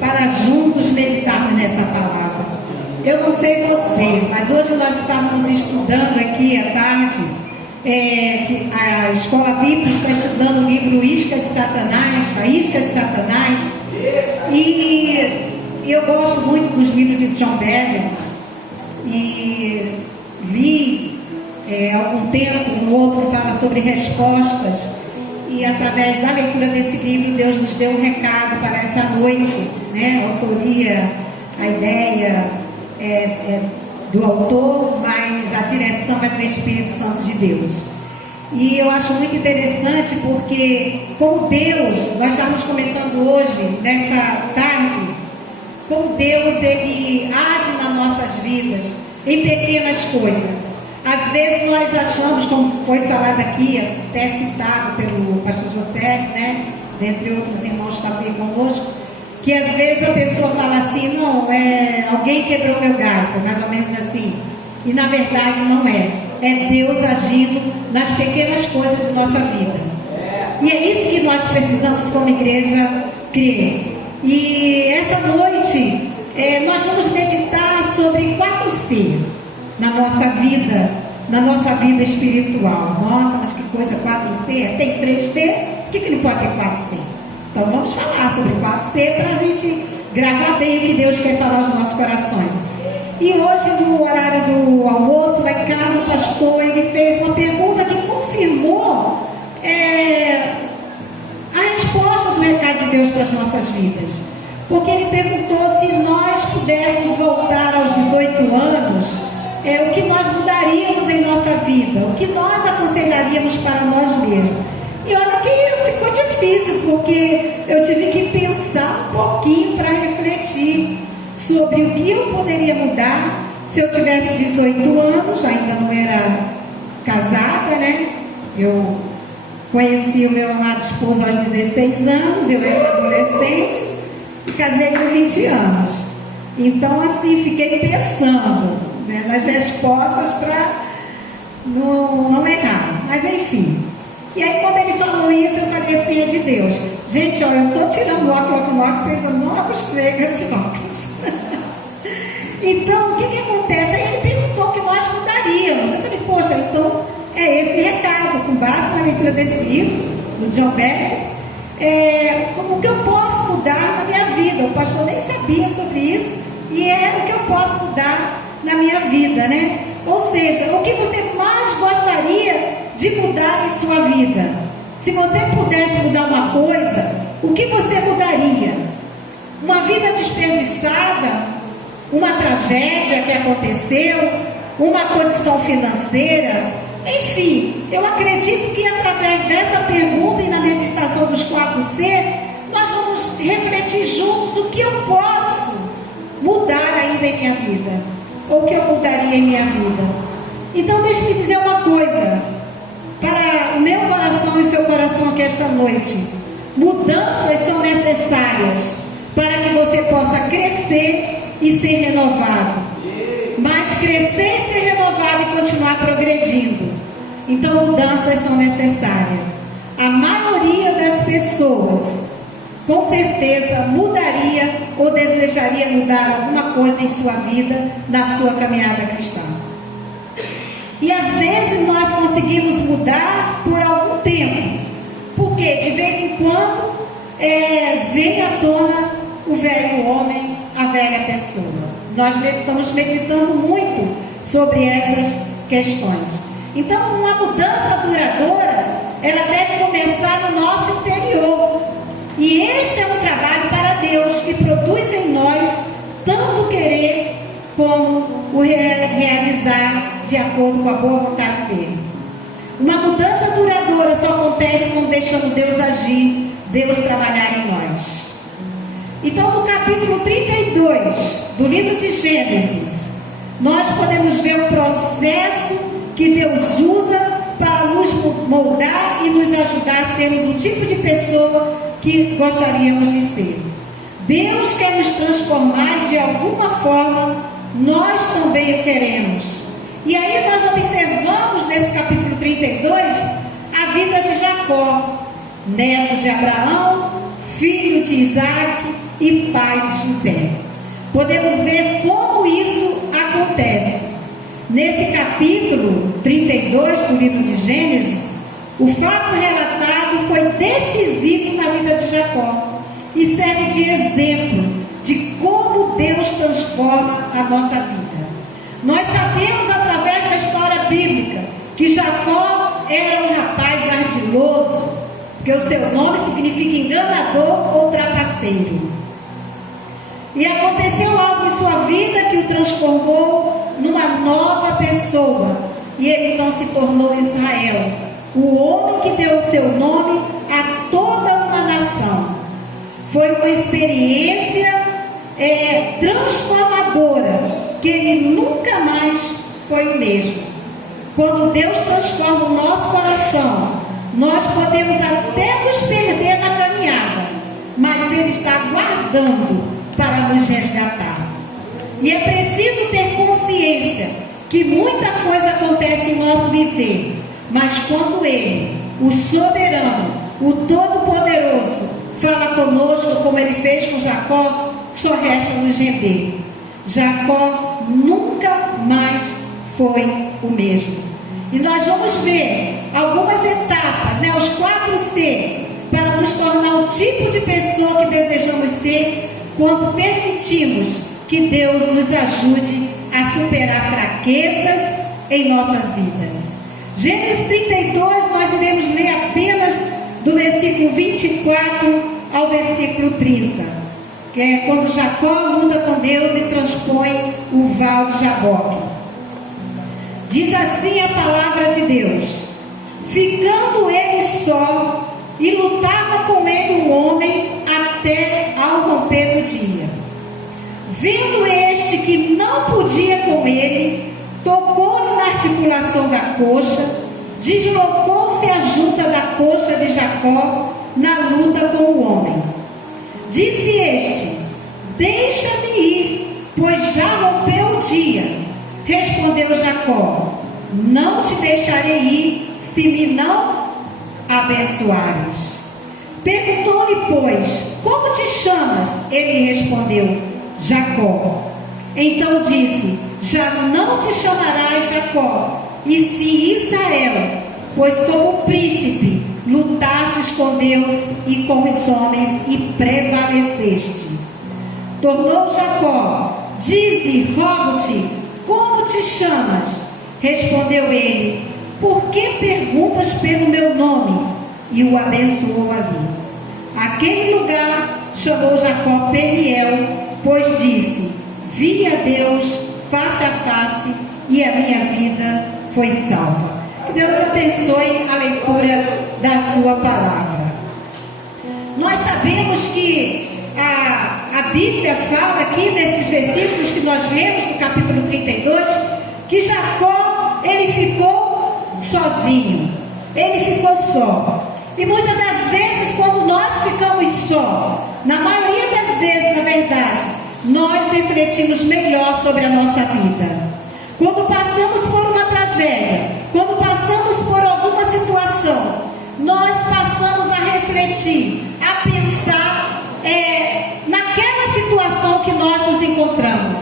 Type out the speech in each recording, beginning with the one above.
para juntos meditarmos nessa palavra. Eu não sei vocês, mas hoje nós estávamos estudando aqui à tarde, a Escola VIP está estudando o livro Isca de Satanás, a Isca de Satanás, e eu gosto muito dos livros de John Bevere, e li algum tempo, um outro fala sobre respostas, e através da leitura desse livro Deus nos deu um recado para essa noite, né? A autoria, a ideia do autor, mas a direção é do Espírito Santo de Deus. E eu acho muito interessante porque, como Deus, nós estávamos comentando hoje, nesta tarde, como Deus ele age nas nossas vidas em pequenas coisas. Às vezes nós achamos, como foi falado aqui, até citado pelo pastor José, né, dentre outros irmãos que estão aqui conosco, que às vezes a pessoa fala assim, não, alguém quebrou meu galho, mais ou menos assim. E na verdade não é. É Deus agindo nas pequenas coisas de nossa vida. E é isso que nós precisamos como igreja crer. E essa noite nós vamos meditar sobre 4C na nossa vida espiritual. Nossa, mas que coisa 4C? Tem 3D? Por que não pode ter 4C? Então vamos falar sobre 4C para a gente gravar bem o que Deus quer falar aos nossos corações. E hoje, no horário do almoço, lá em casa, o pastor ele fez uma pergunta que confirmou a resposta do recado de Deus para as nossas vidas. Porque ele perguntou se nós pudéssemos voltar aos 18 anos, o que nós mudaríamos em nossa vida, o que nós aconselharíamos para nós mesmos. E olha que ficou difícil, porque eu tive que pensar um pouquinho para refletir sobre o que eu poderia mudar se eu tivesse 18 anos, ainda não era casada, né? Eu conheci o meu amado esposo aos 16 anos, eu era adolescente e casei com 20 anos. Então, assim, fiquei pensando, né, nas respostas para não errar. Mas, enfim. E aí, quando ele falou isso, eu falei assim, é de Deus. Gente, ó, eu estou tirando óculos, pegando novos três óculos. Então, o que acontece? Aí ele perguntou o que nós mudaríamos. Eu falei, poxa, então é esse recado, com base na leitura desse livro, do John Bevere, como que eu posso mudar na minha vida. O pastor nem sabia sobre isso, e é o que eu posso mudar na minha vida, né? Ou seja, o que você mais gostaria de mudar em sua vida? Se você pudesse mudar uma coisa, o que você mudaria? Uma vida desperdiçada? Uma tragédia que aconteceu? Uma condição financeira? Enfim, eu acredito que através dessa pergunta e na meditação dos 4C, nós vamos refletir juntos o que eu posso mudar ainda em minha vida, ou o que eu mudaria em minha vida. Então deixe-me dizer uma coisa para o meu coração e o seu coração aqui esta noite: mudanças são necessárias para que você possa crescer e ser renovado, mas crescer e ser renovado e continuar progredindo. Então mudanças são necessárias. A maioria das pessoas com certeza mudaria ou desejaria mudar alguma coisa em sua vida, na sua caminhada cristã. E às vezes nós conseguimos mudar por algum tempo, porque de vez em quando vem à tona o velho homem, a velha pessoa. Nós estamos meditando muito sobre essas questões. Então, uma mudança duradoura, ela deve começar no nosso interior. E este é um trabalho para Deus, que produz em nós tanto querer como o realizar de acordo com a boa vontade dele. Uma mudança duradoura só acontece quando deixamos Deus agir, Deus trabalhar em nós. Então, no capítulo 32 do livro de Gênesis, nós podemos ver o processo que Deus usa para nos moldar e nos ajudar a sermos o tipo de pessoa que gostaríamos de ser. Deus quer nos transformar e de alguma forma nós também o queremos. E aí nós observamos nesse capítulo 32 a vida de Jacó, neto de Abraão, filho de Isaac, e pai de José. Podemos ver como isso acontece. Nesse capítulo 32 do livro de Gênesis, o fato relatado foi decisivo na vida de Jacó e serve de exemplo de como Deus transforma a nossa vida. Nós sabemos através da história bíblica que Jacó era um rapaz ardiloso, porque o seu nome significa enganador ou trapaceiro. E aconteceu algo em sua vida que o transformou numa nova pessoa, e ele então se tornou Israel, o homem que deu o seu nome a toda uma nação. Foi uma experiência transformadora, que ele nunca mais foi o mesmo. Quando Deus transforma o nosso coração, nós podemos até nos perder na caminhada, mas Ele está aguardando para nos resgatar. E é preciso ter consciência que muita coisa acontece em nosso viver, mas quando Ele, o soberano, o todo-poderoso, fala conosco como Ele fez com Jacó, só resta nos render. Jacó nunca mais foi o mesmo. E nós vamos ver algumas etapas, os 4C, para nos tornar o tipo de pessoa que desejamos ser quando permitimos que Deus nos ajude a superar fraquezas em nossas vidas. Gênesis 32, nós iremos ler apenas do versículo 24 ao versículo 30, que é quando Jacó luta com Deus e transpõe o val de Jaboque. Diz assim a palavra de Deus: ficando ele só, e lutava com ele um homem até ao romper do dia. Vendo este que não podia com ele, tocou-lhe na articulação da coxa, deslocou-se a junta da coxa de Jacó na luta com o homem. Disse este: deixa-me ir, pois já rompeu o dia. Respondeu Jacó: não te deixarei ir, se me não abençoares. Perguntou-lhe, pois, como te chamas? Ele respondeu: Jacó. Então disse: já não te chamarás Jacó, e sim Israel, pois como príncipe lutastes com Deus e com os homens e prevaleceste. Tornou Jacó: dize, rogo-te, como te chamas? Respondeu ele: por que perguntas pelo meu nome? E o abençoou ali. Aquele lugar chamou Jacó Peniel, pois disse: vi a Deus face a face, e a minha vida foi salva. Que Deus abençoe a leitura da sua palavra. Nós sabemos que a Bíblia fala aqui nesses versículos que nós lemos no capítulo 32, que Jacó, ele ficou sozinho, ele ficou só. E muitas das vezes, quando nós ficamos só, na maioria das vezes, na verdade, nós refletimos melhor sobre a nossa vida. Quando passamos por uma tragédia, quando passamos por alguma situação, nós passamos a refletir, a pensar naquela situação que nós nos encontramos.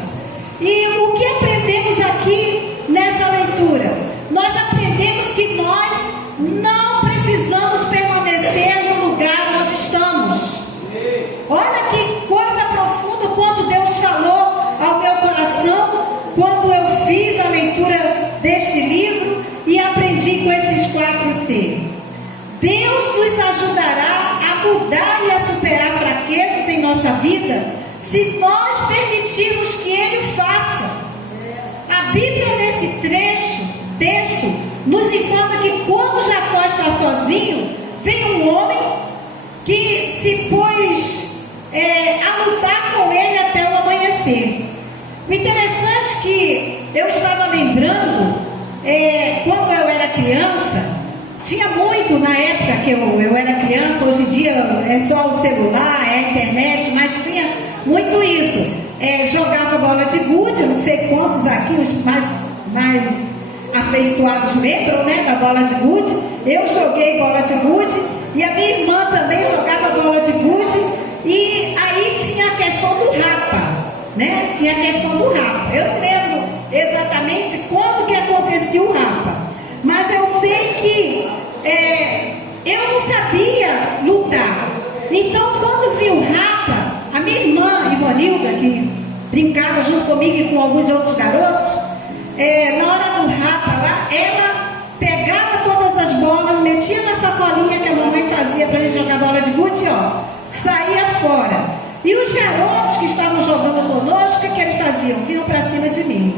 E o que aprendemos aqui nessa leitura? Nós aprendemos que nós não precisamos permanecer no lugar onde estamos. Olha que coisa profunda quanto Deus falou ao meu coração quando eu fiz a leitura deste livro e aprendi com esses 4C. Deus nos ajudará a mudar e a superar fraquezas em nossa vida se nós permitirmos que Ele faça. A Bíblia, nesse texto, nos informa que quando Jacó está sozinho, vem um homem que se pôs a lutar com ele até o amanhecer. O interessante é que eu estava lembrando, quando eu era criança, tinha muito na época que eu era criança, hoje em dia é só o celular, é a internet, mas tinha muito isso. Jogava bola de gude, eu não sei quantos aqui, os mais afeiçoados lembram, da bola de gude. Eu joguei bola de gude e a minha irmã também jogava bola de gude. E aí tinha tinha a questão do rapa, né? Tinha a questão do rapa. Eu não lembro exatamente quando que acontecia o rapa, mas eu sei que eu não sabia lutar. Então, quando vi o rapa, a minha irmã Ivanilda, que brincava junto comigo e com alguns outros garotos, na hora do rapa lá, ela pegava todas as bolas, metia na sacolinha que a mamãe fazia para a gente jogar bola de gude, ó, saía fora. E os garotos que estavam jogando conosco, o que eles faziam? Vinham para cima de mim.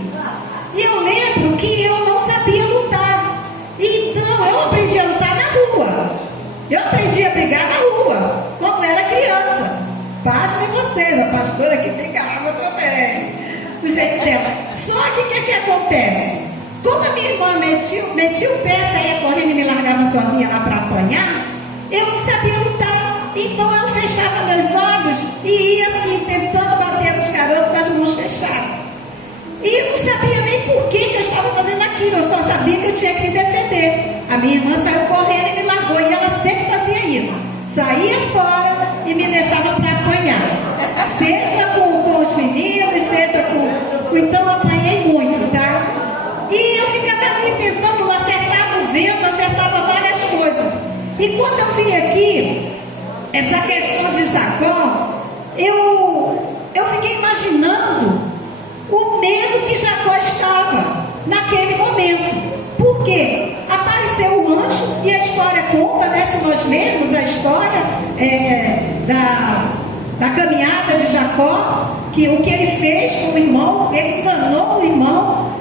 E eu lembro que eu não sabia lutar. Então eu aprendi a lutar na rua. Eu aprendi a brigar na rua, quando era criança. Pastor e você, a pastora que brigava também, do jeito dela. Só que o que acontece? Quando a minha irmã metia o pé, saía correndo e me largava sozinha lá para apanhar, eu não sabia lutar. Então eu fechava meus olhos e ia assim, tentando bater nos garotos com as mãos fechadas. E eu não sabia nem por que eu estava fazendo aquilo, eu só sabia que eu tinha que me defender. A minha irmã saiu correndo e me largou, e ela sempre fazia isso. Saía fora e me deixava para apanhar. Seja com os meninos, seja com... Então eu apanhei muito, tá? E eu ficava ali tentando, acertava o vento, acertava várias coisas. E quando eu vim aqui, essa questão de Jacó, eu fiquei imaginando o medo que Jacó estava naquele momento. Por quê? Apareceu um anjo, e a história conta, né? Se nós lermos a história da caminhada de Jacó, que o que ele fez com o irmão, ele enganou o irmão,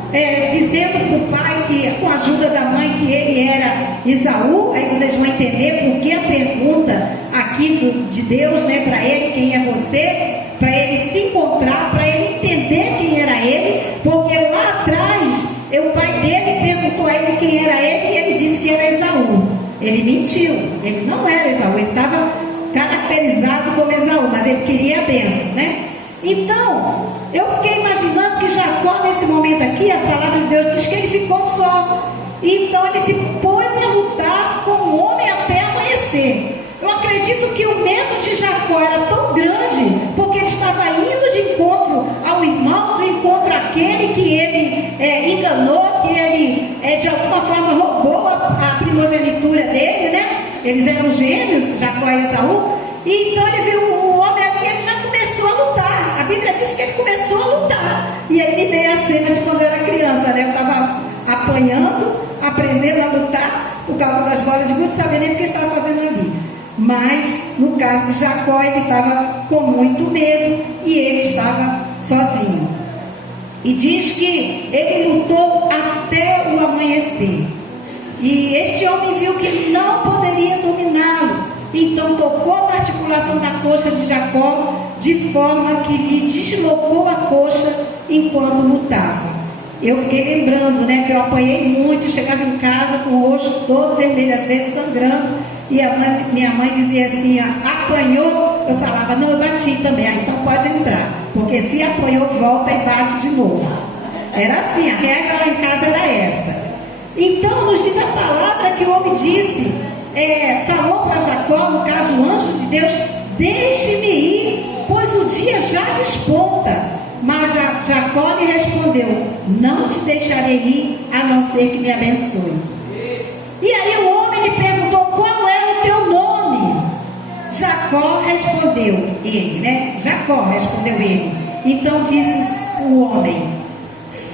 dizendo para o pai que, com a ajuda da mãe, que ele era Esaú. Aí vocês vão entender por que a pergunta aqui de Deus, né, para ele, quem é você, para ele se encontrar, para ele entender quem era ele, porque lá atrás o pai dele perguntou a ele quem era ele, e ele disse que era Esaú. Ele mentiu, ele não era Esaú, ele estava caracterizado como Esaú, mas ele queria a bênção, né? Então, eu fiquei imaginando que Jacó, nesse momento aqui, a palavra de Deus diz que ele ficou só. Então ele se pôs a lutar com o homem até amanhecer. Eu acredito que o medo de Jacó era tão grande, porque ele estava indo de encontro ao irmão, de encontro àquele que ele enganou, que ele de alguma forma roubou a primogenitura dele, né? Eles eram gêmeos, Jacó e Esaú. E então ele viu o homem ali, ele já começou a lutar. A Bíblia diz que ele começou a lutar. E aí me veio a cena de quando eu era criança, né? Eu estava apanhando, aprendendo a lutar por causa das bolas de gude, sabendo nem o que estava fazendo ali. Mas no caso de Jacó, ele estava com muito medo e ele estava sozinho. E diz que ele lutou até o amanhecer. E este homem viu que ele não poderia dominá-lo. Então tocou na articulação da coxa de Jacó, de forma que lhe deslocou a coxa enquanto lutava. Eu fiquei lembrando, né, que eu apanhei muito, chegava em casa com o rosto todo vermelho, às vezes sangrando, e minha mãe dizia assim, apanhou, eu falava, não, eu bati também, então pode entrar, porque se apanhou, volta e bate de novo. Era assim, a regra lá em casa era essa. Então nos diz a palavra que o homem disse, falou para Jacó, no caso o anjo de Deus, deixe-me ir, pois o dia já desponta. Mas Jacó lhe respondeu, não te deixarei ir, a não ser que me abençoe. E aí o homem lhe perguntou, qual é o teu nome? Jacó respondeu ele, né? Jacó respondeu ele. Então disse o homem,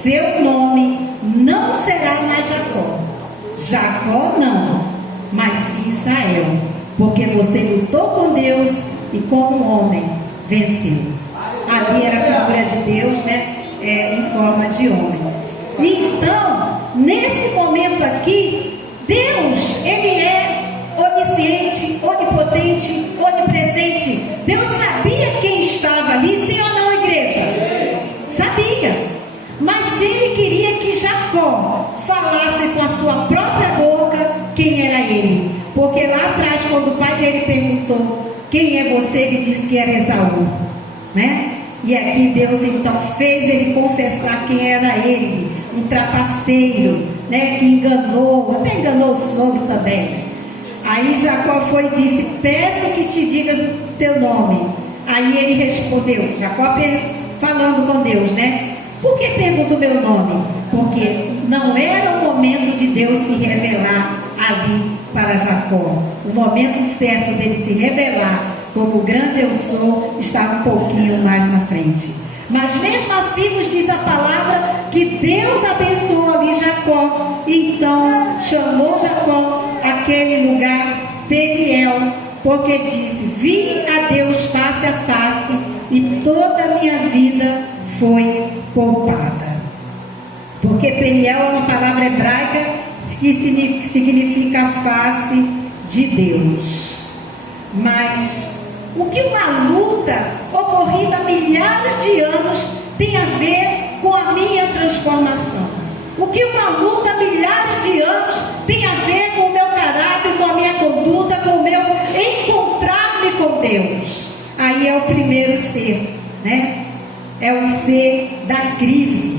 seu nome não será mais Jacó. Jacó não, mas sim Israel, porque você lutou com Deus e como homem venceu. Ali era a figura de Deus, né? Em forma de homem. E então, nesse momento aqui, Deus, Ele é onisciente, onipotente, onipresente. Deus sabia quem estava ali, sim ou não, igreja? Sabia. Mas Ele queria que Jacó falasse com a sua própria boca quem era ele. Porque lá atrás, quando o pai dele perguntou, quem é você? Ele disse que era Esaú, né? E aqui Deus então fez ele confessar quem era ele, um trapaceiro, né, que enganou, até enganou o sogro também. Aí Jacó foi e disse, peço que te digas o teu nome. Aí ele respondeu, Jacó falando com Deus, né? Por que pergunta o meu nome? Porque não era o momento de Deus se revelar ali para Jacó. O momento certo dele se revelar como o grande eu sou estava um pouquinho mais na frente. Mas mesmo assim nos diz a palavra que Deus abençoou ali Jacó. Então chamou Jacó aquele lugar Peniel, porque disse: vi a Deus face a face e toda a minha vida foi poupada. Porque Peniel é uma palavra hebraica que significa face de Deus. Mas o que uma luta ocorrida há milhares de anos tem a ver com a minha transformação? O que uma luta há milhares de anos tem a ver com o meu caráter, com a minha conduta, com o meu encontrar-me com Deus? Aí é o primeiro ser, né? É o ser da crise.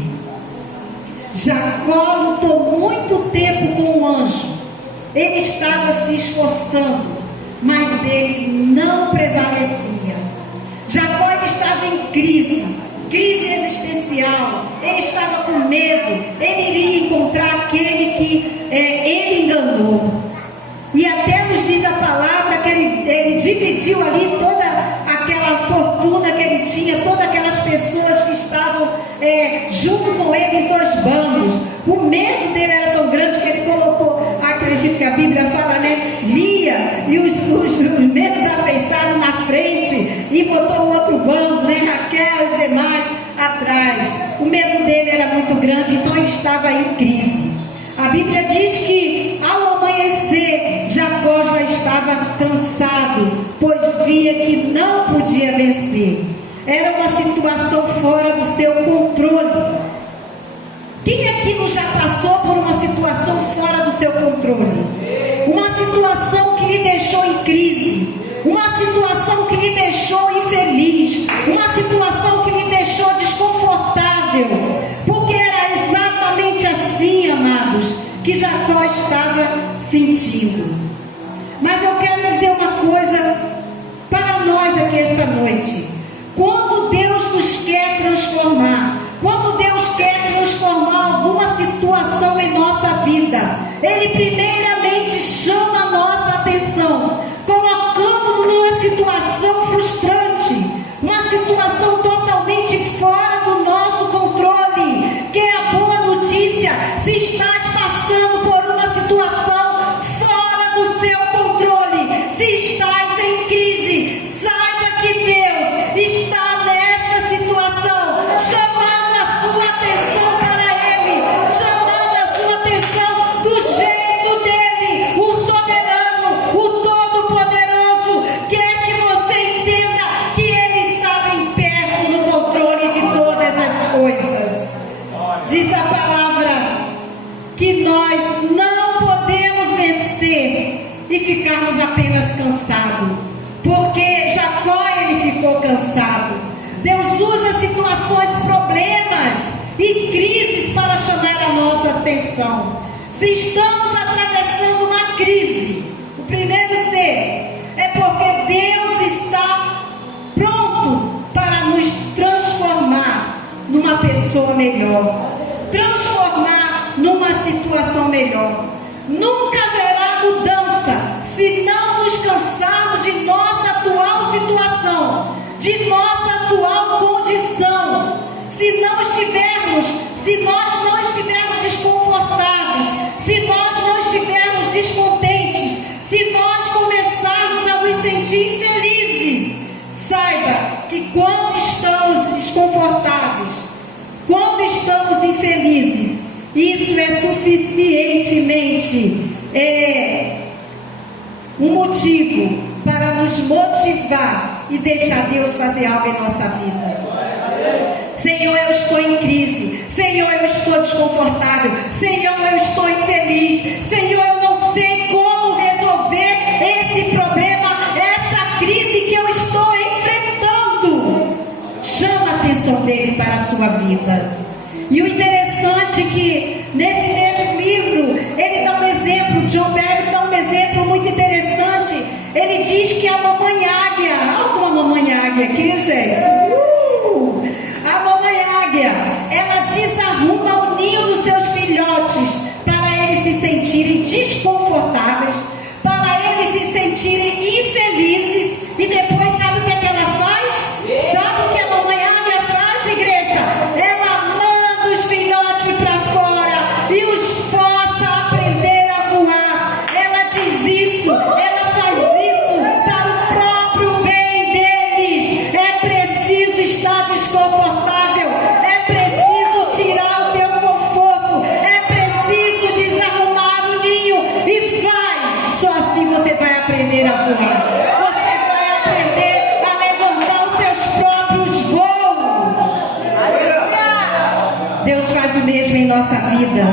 Jacó lutou muito tempo com o anjo. Ele estava se esforçando, mas ele não prevalecia. Jacó estava em crise existencial. Ele estava com medo. Ele iria encontrar aquele que ele enganou. E até nos diz a palavra que ele dividiu ali toda aquela fortuna que ele tinha, todas aquelas pessoas que estavam junto com ele em dois bandos. O medo dele era tão grande que ele colocou, acredito que a Bíblia fala, né? Lia e os menos afeiçados na frente e botou o outro bando, né? Raquel e os demais atrás. O medo dele era muito grande, então ele estava em crise. A Bíblia diz que ao amanhecer Jacó já estava cansado, pois via que não podia vencer. Era uma situação fora do seu controle. Quem aqui não já passou por uma situação fora do seu controle? Uma situação que lhe deixou em crise, uma situação que lhe deixou infeliz, uma situação que lhe deixou desconfortável, porque era exatamente assim, amados, que Jacó estava sentindo. Mas eu quero dizer uma coisa para nós aqui esta noite. Quando Deus nos quer transformar, quando Deus quer transformar alguma situação em nossa vida, Ele primeiramente chama a nossa atenção, colocando-nos numa situação frustrante, uma situação totalmente fora do nosso controle. Que é a boa notícia: se estás passando por uma situação fora do seu controle, se estás em crise, saiba que Deus está nessa situação, chamando a sua atenção para Ele, chamando a sua atenção do jeito dele. O soberano, o todo-poderoso quer que você entenda que Ele está bem perto no controle de todas as coisas. Diz a palavra que nós não podemos vencer e ficarmos apenas cansados, porque Jacó ele ficou cansado. Deus usa situações, problemas e crises para chamar a nossa atenção. Se estamos atravessando uma crise, o primeiro ser é porque Deus está pronto para nos transformar numa pessoa melhor, transformar numa situação melhor. Nunca haverá mudança se não nos cansarmos de nossa atual situação, de nossa atual condição. Se nós não estivermos desconfortáveis, se nós não estivermos descontentes, se nós começarmos a nos sentir infelizes, saiba que quando estamos desconfortáveis, quando estamos infelizes, isso é suficientemente um motivo para nos motivar e deixar Deus fazer algo em nossa vida. Senhor, eu estou em crise. Senhor, eu estou desconfortável. Senhor, eu estou infeliz. Senhor, eu não sei como resolver esse problema, essa crise que eu estou enfrentando. Chama a atenção dele para a sua vida. E o interessante é que nesse mesmo livro ele dá um exemplo, John Bever dá um exemplo exemplo muito interessante. Ele diz que a mamãe águia, alguma mamãe águia aqui, gente? A mamãe águia, ela desarruma o ninho dos seus filhotes para eles se sentirem desconfortáveis, para eles se sentirem infelizes, e depois sabe o que é que ela faz? Sabe o que a mamãe águia faz, igreja? Ela manda os filhotes para fora e os força a aprender a voar. Ela diz isso, ela faz isso para o próprio bem deles. É preciso estar desconfortável, é preciso tirar o teu conforto, é preciso desarrumar o ninho, e vai, só assim você vai aprender a voar. Você vai aprender a levantar os seus próprios voos. Deus faz o mesmo em nossa vida.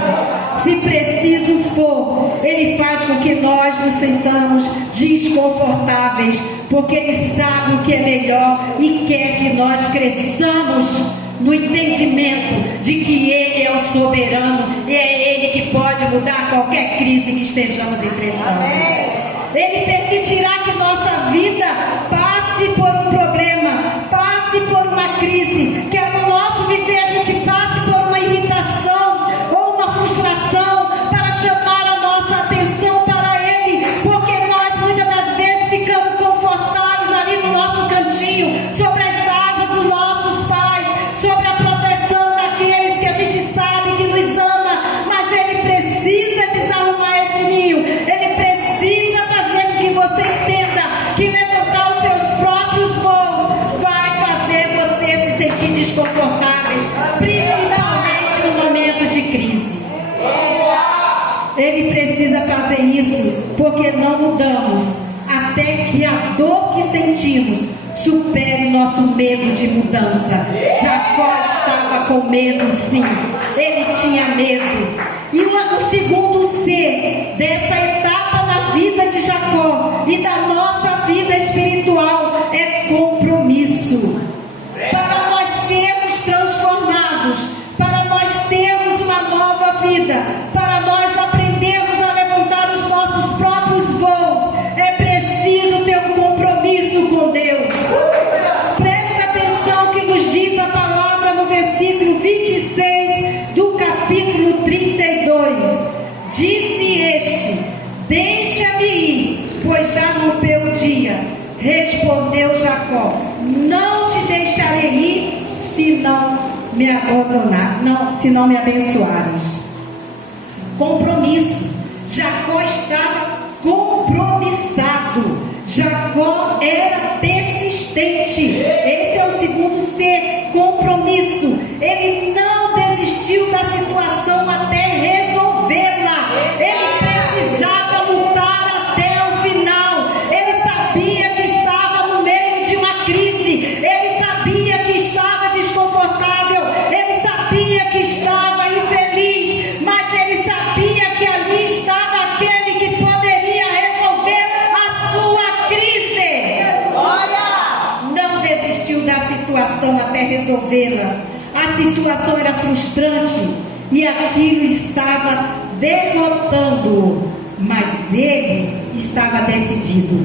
Se preciso for, Ele faz com que nós nos sentamos desconfortáveis, porque Ele sabe o que é melhor e quer que nós cresçamos no entendimento de que Ele é o soberano e é Ele que pode mudar qualquer crise que estejamos enfrentando. Ele permitirá que nossa vida passe por um problema, passe por uma crise, que no nosso viver a gente passe por uma irritação ou uma frustração, para chamar a nossa atenção para Ele, porque nós muitas das vezes ficamos confortáveis ali no nosso cantinho, sobre as asas dos nossos pais, sobre a proteção daqueles que a gente sabe que nos ama, mas Ele precisa desarrumar esse ninho. Ele precisa fazer com que você entenda que levantar os seus próprios voos vai fazer você se sentir desconfortáveis, principalmente no momento de crise. Ele precisa fazer isso porque não mudamos até que a dor que sentimos supere nosso medo de mudança. Jacó estava com medo, sim. Ele tinha medo. E o segundo C dessa etapa na vida de Jacó e da nossa vida espiritual é compromisso. Para nós sermos transformados, para nós termos uma nova vida, para nós aprendermos a levantar os nossos próprios voos, é preciso ter um compromisso com Deus. Presta atenção que nos diz a palavra no versículo 26 do capítulo 32. Disse este: deixa-me ir, pois já rompeu o dia. Respondeu Jacó: não te deixarei ir, se não me abandonar, se não me abençoares. Compromisso. Jacó estava compromissado. Jacó era persistente. Esse é o segundo C, compromisso. Ele não desistiu da situação até resolvê-la. Ele precisava lutar até o final. Ele sabia que estava no meio de uma crise. Ele sabia que estava desconfortável. Ele sabia que estava infeliz. Mas ele sabia que ali estava aquele que poderia resolver a sua crise. Não desistiu da situação até resolvê-la. A situação era frustrante e aquilo estava derrotando-o, mas ele estava decidido: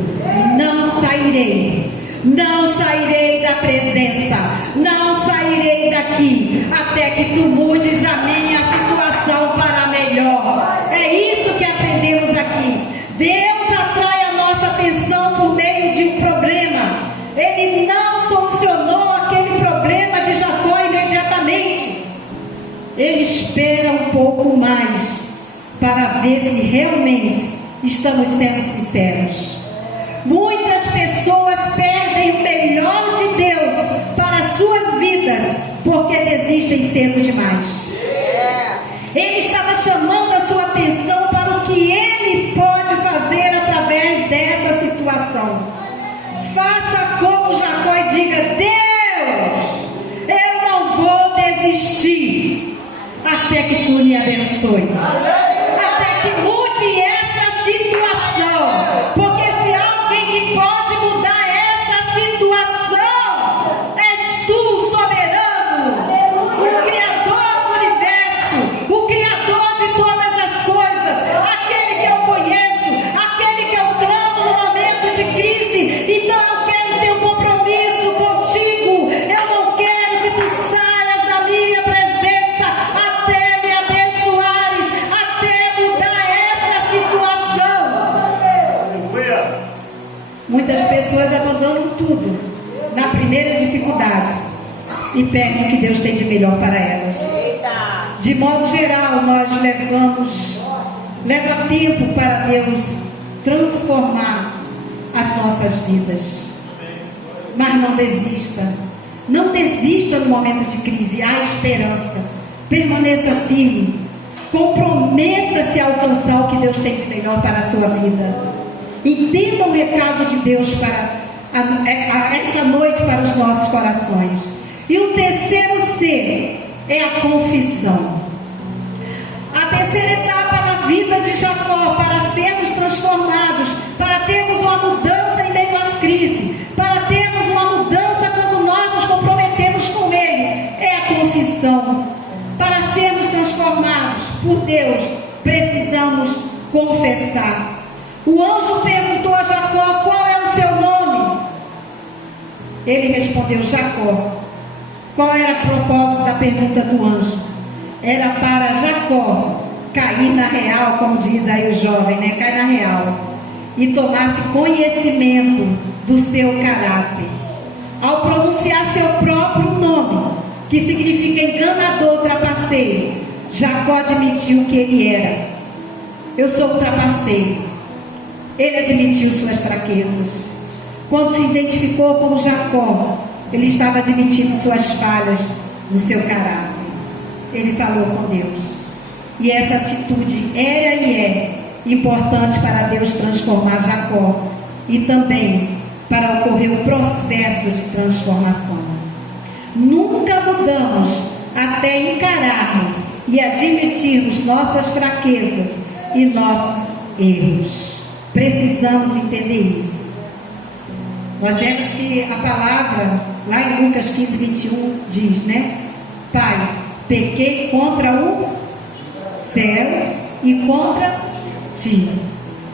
não sairei, não sairei da presença, não sairei daqui até que tu mudes a minha situação para melhor. É isso que aprendemos aqui. Deus atrai a nossa atenção por meio de um problema. Ele não solucionou aquele problema de Jacó imediatamente. Ele espera um pouco mais para ver se realmente estamos sendo sinceros. Muitas pessoas perdem o melhor de Deus para suas vidas porque desistem cedo demais. Ele estava chamando a sua atenção para o que Ele pode fazer através dessa situação. Faça como Jacó e diga: Deus, eu não vou desistir até que tu me abençoe, até que mude essa situação, porque se há alguém que pode mudar essa situação, és tu, soberano, o Criador do universo, o Criador primeira dificuldade e pede o que Deus tem de melhor para elas. De modo geral, nós leva tempo para Deus transformar as nossas vidas. Mas não desista. Não desista no momento de crise. Há esperança. Permaneça firme. Comprometa-se a alcançar o que Deus tem de melhor para a sua vida. Entenda o recado de Deus para essa noite para os nossos corações. E o terceiro C é a confissão. A terceira etapa na vida de Jacó, para sermos transformados, para termos uma mudança em meio à crise, para termos uma mudança quando nós nos comprometemos com Ele, é a confissão. Para sermos transformados por Deus, precisamos confessar. O anjo perguntou a Jacó: qual é o seu nome? Ele respondeu: Jacó. Qual era o propósito da pergunta do anjo? Era para Jacó cair na real, como diz aí o jovem, né? Cair na real e tomasse conhecimento do seu caráter. Ao pronunciar seu próprio nome, que significa enganador, trapaceiro, Jacó admitiu que ele era. Eu sou um trapaceiro. Ele admitiu suas fraquezas. Quando se identificou como Jacó, ele estava admitindo suas falhas no seu caráter. Ele falou com Deus. E essa atitude era e é importante para Deus transformar Jacó e também para ocorrer o processo de transformação. Nunca mudamos até encararmos e admitirmos nossas fraquezas e nossos erros. Precisamos entender isso. Nós vemos que a palavra, lá em Lucas 15, 21, diz, né? Pai, pequei contra os céus e contra ti.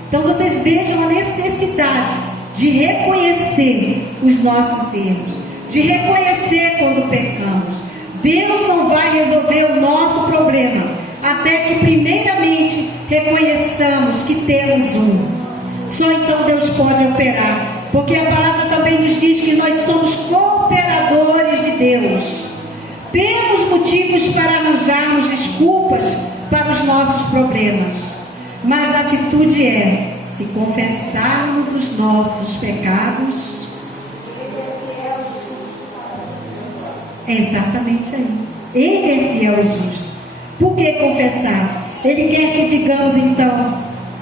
Então vocês vejam a necessidade de reconhecer os nossos erros, de reconhecer quando pecamos. Deus não vai resolver o nosso problema até que primeiramente reconheçamos que temos um. Só então Deus pode operar, porque a palavra também nos diz que nós somos cooperadores de Deus. Temos motivos para arranjarmos desculpas para os nossos problemas, mas a atitude é: se confessarmos os nossos pecados, é exatamente aí. Ele é fiel e justo. Por que confessar? Ele quer que digamos então,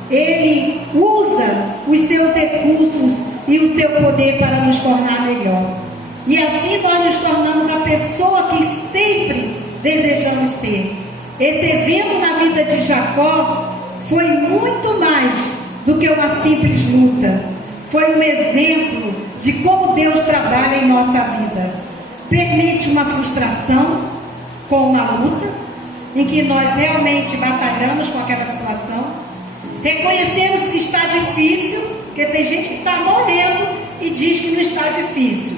Ele usa os seus recursos e o seu poder para nos tornar melhor. E assim nós nos tornamos a pessoa que sempre desejamos ser. Esse evento na vida de Jacó foi muito mais do que uma simples luta. Foi um exemplo de como Deus trabalha em nossa vida. Permite uma frustração com uma luta, em que nós realmente batalhamos com aquela situação. Reconhecemos que está difícil, porque tem gente que está morrendo e diz que não está difícil.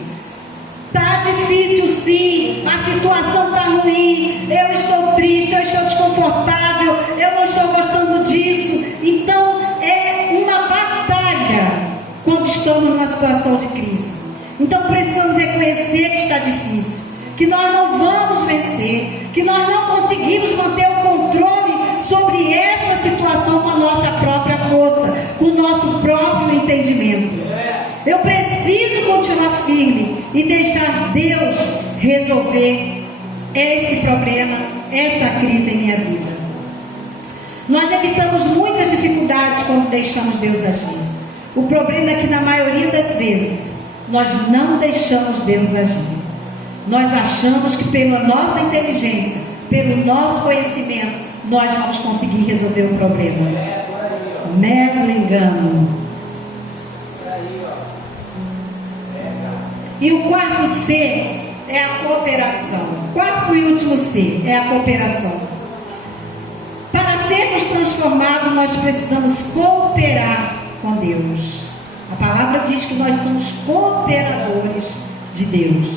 Está difícil sim, a situação está ruim, eu estou triste, eu estou desconfortável, eu não estou gostando disso. Então é uma batalha quando estamos numa situação de crise. Então precisamos reconhecer que está difícil, que nós não vamos vencer, que nós não conseguimos manter o controle sobre essa situação com a nossa própria força, com o nosso próprio entendimento. Eu preciso continuar firme e deixar Deus resolver esse problema, essa crise em minha vida. Nós evitamos muitas dificuldades quando deixamos Deus agir. O problema é que na maioria das vezes nós não deixamos Deus agir. Nós achamos que pela nossa inteligência, pelo nosso conhecimento, nós vamos conseguir resolver o problema. Mero engano. E o quarto C é a cooperação. Quarto e último C é a cooperação. Para sermos transformados, nós precisamos cooperar com Deus. A palavra diz que nós somos cooperadores de Deus.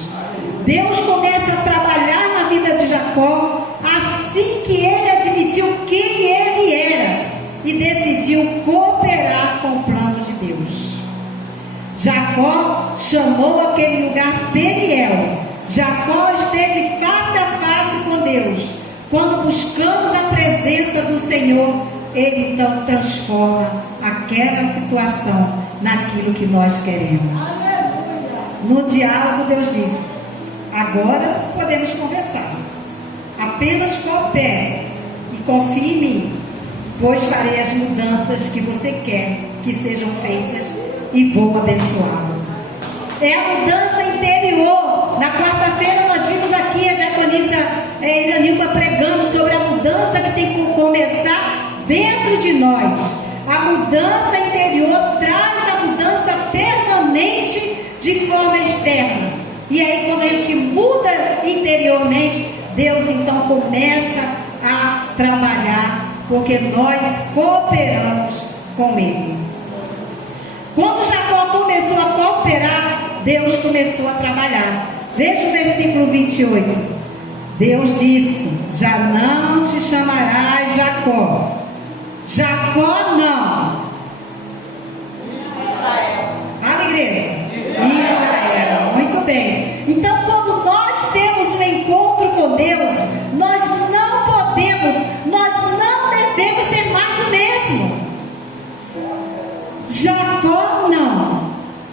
Deus começa a trabalhar na vida de Jacó assim que ele admitiu quem ele era e decidiu cooperar com o plano de Deus. Jacó chamou aquele lugar Peniel. Jacó esteve face a face com Deus. Quando buscamos a presença do Senhor, Ele então transforma aquela situação naquilo que nós queremos. No diálogo, Deus disse: agora podemos conversar. Apenas coopere e confie em mim, pois farei as mudanças que você quer que sejam feitas e vou abençoá-lo. É a mudança interior. Na quarta-feira nós vimos aqui a diaconisa Iranilba pregando sobre a mudança que tem que começar dentro de nós. A mudança interior traz a mudança permanente de forma externa. E aí, quando a gente muda interiormente, Deus então começa a trabalhar, porque nós cooperamos com Ele. Quando Jacó começou a cooperar, Deus começou a trabalhar. Veja o versículo 28. Deus disse: já não te chamarás Jacó. Jacó não. Fala, igreja. Israel. Muito bem. Então, quando nós temos um encontro com Deus, nós não podemos, nós não devemos ser mais o mesmo. Jacó não.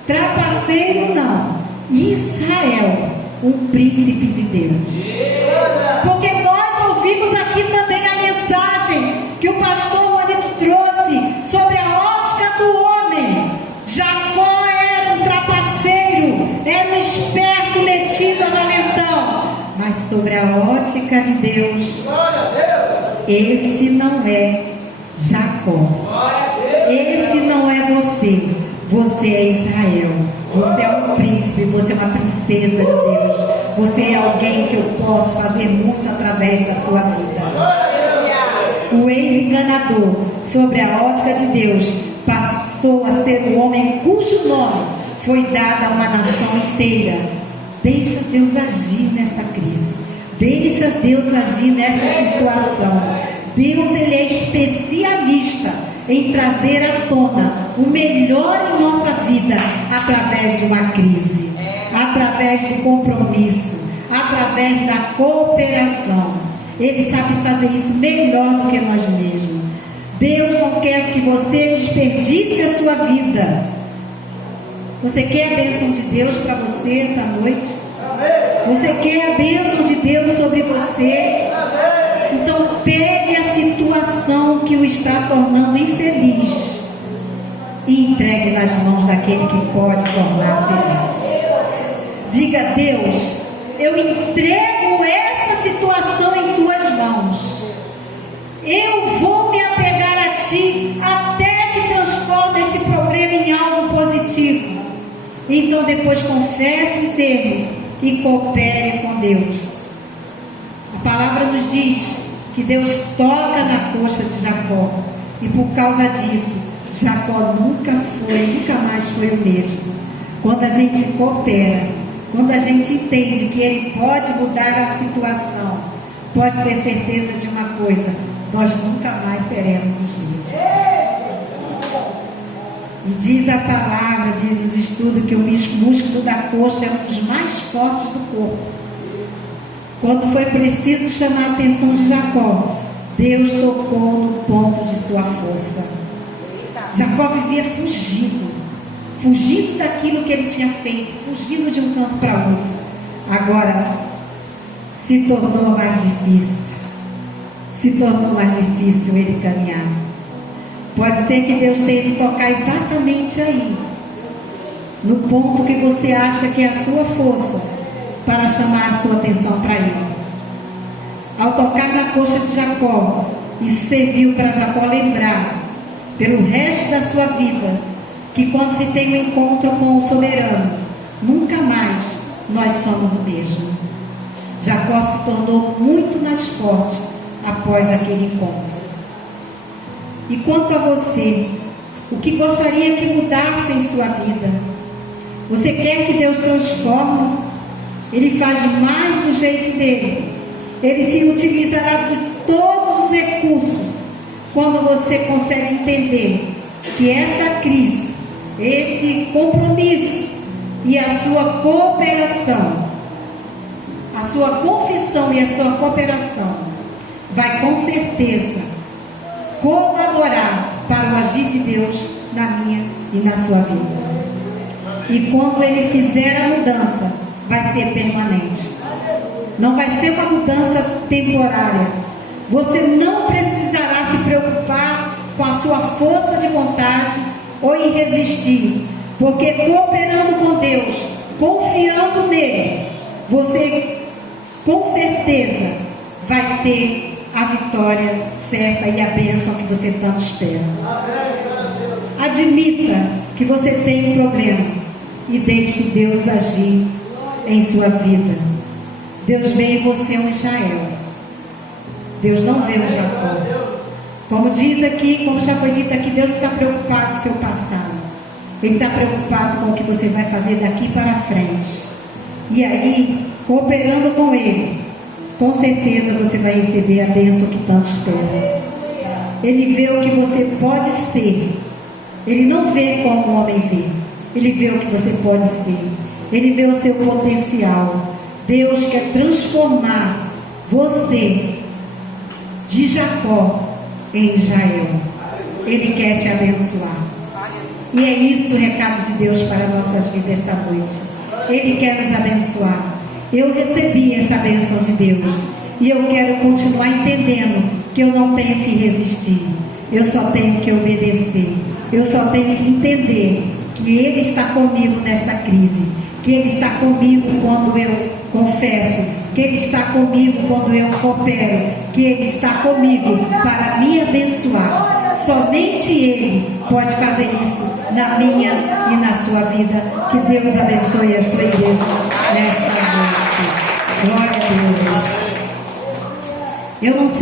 Trapaceiro não. Israel, um príncipe de Deus. Porque nós ouvimos aqui também a mensagem que o pastor Juanito trouxe sobre a ótica do homem. Jacó era um trapaceiro, era um esperto metido a valentão. Mas sobre a ótica de Deus, esse não é Jacó. Esse não é você. Você é Israel. Você é um príncipe, você é uma princesa de Deus. Você é alguém que eu posso fazer muito através da sua vida. O ex-enganador, sobre a ótica de Deus, passou a ser um homem cujo nome foi dado a uma nação inteira. Deixa Deus agir nesta crise. Deixa Deus agir nessa situação. Deus, Ele é especialista em trazer à tona o melhor em nossa vida através de uma crise, através do compromisso, através da cooperação. Ele sabe fazer isso melhor do que nós mesmos. Deus não quer que você desperdice a sua vida. Você quer a bênção de Deus para você essa noite? Você quer a bênção de Deus sobre você? Então pegue a situação que o está tornando infeliz e entregue nas mãos daquele que pode tornar feliz. Diga: Deus, eu entrego essa situação em tuas mãos. Eu vou me apegar a ti até que transforme esse problema em algo positivo. Então depois confesse os erros e coopere com Deus. A palavra nos diz que Deus toca na coxa de Jacó, e por causa disso Jacó nunca mais foi o mesmo. Quando a gente coopera, quando a gente entende que Ele pode mudar a situação, pode ter certeza de uma coisa: nós nunca mais seremos os mesmos. E diz a palavra, diz os estudos, que o músculo da coxa é um dos mais fortes do corpo. Quando foi preciso chamar a atenção de Jacó, Deus tocou no ponto de sua força. Jacó vivia fugindo daquilo que ele tinha feito, fugindo de um canto para outro. Agora se tornou mais difícil ele caminhar. Pode ser que Deus tenha de tocar exatamente aí, no ponto que você acha que é a sua força, para chamar a sua atenção para Ele. Ao tocar na coxa de Jacó, isso serviu para Jacó lembrar, pelo resto da sua vida, que quando se tem um encontro com o soberano, nunca mais nós somos o mesmo. Jacó se tornou muito mais forte após aquele encontro. E quanto a você, o que gostaria que mudasse em sua vida? Você quer que Deus transforme? Ele faz mais do jeito dele. Ele se utilizará de todos os recursos quando você consegue entender que essa crise, esse compromisso e a sua cooperação, a sua confissão e a sua cooperação vai com certeza colaborar para o agir de Deus na minha e na sua vida. E quando Ele fizer a mudança, vai ser permanente. Não vai ser uma mudança temporária. Você não precisará se preocupar com a sua força de vontade ou em resistir, porque cooperando com Deus, confiando nele, você com certeza vai ter a vitória certa e a bênção que você tanto espera. Admita que você tem um problema e deixe Deus agir em sua vida. Deus vê em você um Israel. Deus não vê um Jacó. Como diz aqui, como já foi dito aqui, Deus não está preocupado com o seu passado. Ele está preocupado com o que você vai fazer daqui para frente. E aí, cooperando com Ele, com certeza você vai receber a bênção que tanto espera. Ele vê o que você pode ser. Ele não vê como o homem vê. Ele vê o que você pode ser. Ele vê o seu potencial. Deus quer transformar você de Jacó em Israel. Ele quer te abençoar. E é isso o recado de Deus para nossas vidas esta noite. Ele quer nos abençoar. Eu recebi essa bênção de Deus. E eu quero continuar entendendo que eu não tenho que resistir. Eu só tenho que obedecer. Eu só tenho que entender que Ele está comigo nesta crise. Que Ele está comigo quando eu confesso. Que Ele está comigo quando eu coopero. Que Ele está comigo para me abençoar. Somente Ele pode fazer isso na minha e na sua vida. Que Deus abençoe a sua igreja nesta noite. Glória a Deus. Eu não sei.